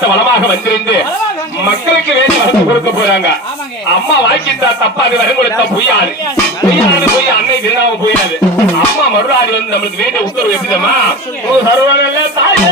வைத்த வளமாக வந்திருந்து மக்களுக்கு வேண்டி வரத்து கொடுக்க போறாங்க. அம்மா வாக்கிட்டா தப்பாது வரம் கொடுத்தா பொய்யாது, பொய்யாது போய் அன்னை வீணாவும் போயாது. அம்மா மறுநாள் வந்து நம்மளுக்கு வேண்டிய உத்தரவு எப்படிதமா தாயே